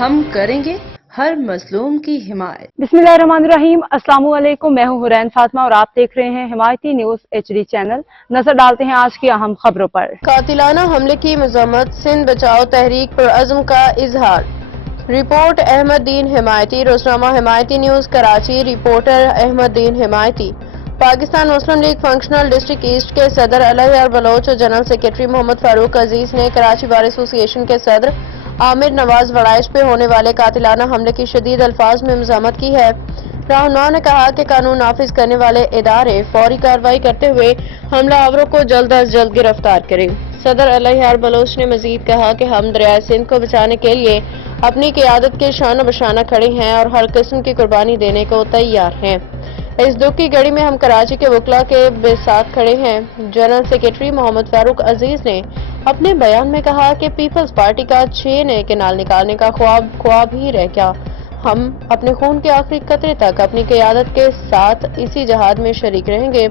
ہم کریں گے ہر مظلوم کی حمایت۔ बिस्मिल्लाहिर्रहमानिर्रहीम। अस्सलाम वालेकुम। मैं हूं हुरैन फातिमा और आप देख रहे हैं हिमायती न्यूज HD चैनल। नजर डालते हैं आज की अहम खबरों पर। कातिलाना हमले की मजम्मत, सिंध बचाओ तहरीक पर अज़्म का इजहार। रिपोर्ट अहमददीन हिमायती। रोजनामा Himayati news Karachi. Reporter Ahmaddin Himayati. Pakistan Muslim League functional district east के सदर अलैयार बलोच और जनरल सेक्रेटरी मोहम्मद फारूक अजीज ने कराची बार एसोसिएशन के सदर आमिर नवाज वड़ाइश पे होने वाले कातिलाना हमले की शदीद अल्फाज में मज़म्मत की है। रहनुमाओं ने कहा कि कानून नाफिज करने वाले इदारे फौरी कार्रवाई करते हुए हमलावरों को जल्द अज जल्द गिरफ्तार करें। सदर अलैयार बलोच ने मजीद कहा कि हम दरियाए सिंध को बचाने के लिए अपनी क़यादत के शाना बशाना खड़े हैं और हर किस्म की कुर्बानी देने को तैयार हैं। इस दुख की घड़ी में हम कराची के वकला के बेसाथ खड़े हैं। जनरल सेक्रेटरी मोहम्मद फारूक अजीज ने अपने बयान में कहा कि पीपल्स पार्टी का 6 नए केनाल निकालने का ख्वाब ही रह गया। हम अपने खून के आखिरी कतरे तक अपनी क़यादत के साथ इसी जहाद में शरीक रहेंगे।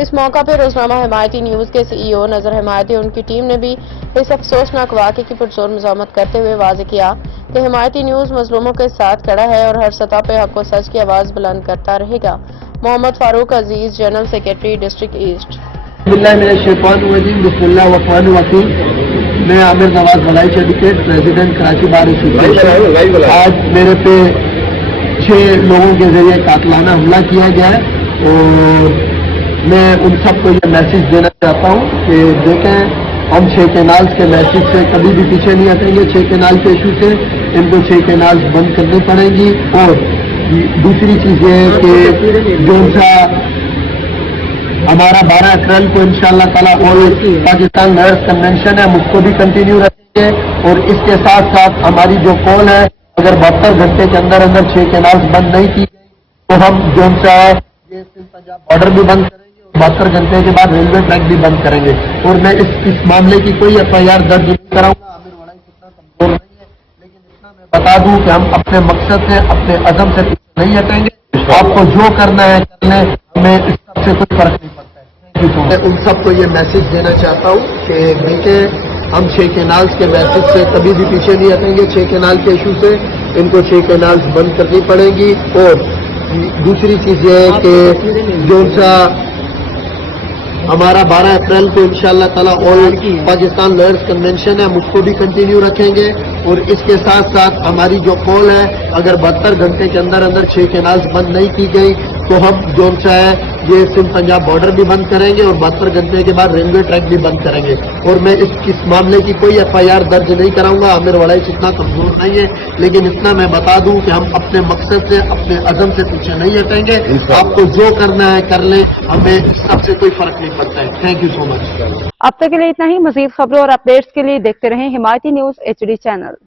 इस मौका पर रोजनामा हिमायती न्यूज के CEO नजर हिमायती और उनकी टीम ने भी इस अफसोसनाक वाक़े की पुरजोर मज़म्मत करते हुए वाज़ेह किया कि हिमायती न्यूज मजलूमों के साथ खड़ा है और हर सतह पर हक़ व सच की आवाज़ बुलंद करता रहेगा। Mohammad Farooq Aziz, general secretary district east. मैं Aamir Nawaz Waraich advocate, president Karachi bar association. आज मेरे पे 6 लोगों के जरिए कातिलाना हमला किया गया है और मैं उन सबको ये मैसेज देना चाहता हूँ कि देखें, हम 6 कैनाल्स के मैसेज से कभी भी पीछे नहीं हटेंगे। 6 कैनाल के इशू से इनको 6 कैनाल्स बंद करनी पड़ेंगी। और दूसरी चीज ये है कि जो सा हमारा 12 अप्रैल को इंशाअल्लाह ताला ऑल पाकिस्तान लॉयर्स कन्वेंशन है, हम उसको भी कंटिन्यू रखेंगे। और इसके साथ साथ हमारी जो कॉल है, अगर 72 घंटे के अंदर 6 कैनाल्स बंद नहीं की गई तो हम जो सा है ये सिंध पंजाब बॉर्डर भी बंद करेंगे और 72 घंटे के बाद रेलवे ट्रैक भी बंद करेंगे। और मैं इस मामले की कोई FIR दर्ज नहीं कराऊंगा। आमिर वड़ाइश इतना कमजोर नहीं है, लेकिन इतना मैं बता दूं कि हम अपने मकसद से, अपने अज़म से पीछे नहीं हटेंगे। आपको जो करना है कर लें, हमें इस सबसे कोई फर्क नहीं पड़ता है। मैं उन सबको ये मैसेज देना चाहता हूँ कि देखें, हम 6 कैनाल्स के मैसेज से कभी भी पीछे नहीं हटेंगे। 6 कैनाल के इशू से इनको 6 कैनाल्स बंद करनी पड़ेगी। और दूसरी चीज ये है कि जो सा हमारा 12 अप्रैल को इंशाअल्लाह ताला ऑल पाकिस्तान लॉयर्स कन्वेंशन है, हम उसको भी कंटिन्यू रखेंगे। और इसके साथ साथ हमारी जो कॉल है, अगर 72 घंटे के अंदर 6 कैनाल्स बंद नहीं की गई तो हम जो सा है ये सिंध पंजाब बॉर्डर भी बंद करेंगे और 72 घंटे के बाद रेलवे ट्रैक भी बंद करेंगे। और मैं इस मामले की कोई FIR दर्ज नहीं कराऊंगा। आमिर वड़ाइश इतना कमजोर नहीं है, लेकिन इतना मैं बता दूं कि हम अपने मकसद से, अपने अज़म से पीछे नहीं हटेंगे। आपको जो करना है कर लें, हमें इस सबसे कोई फर्क नहीं पड़ता है। Thank you so much. अब तक के लिए इतना ही। मजीद खबरों और अपडेट्स के लिए देखते रहें हिमायती न्यूज HD चैनल।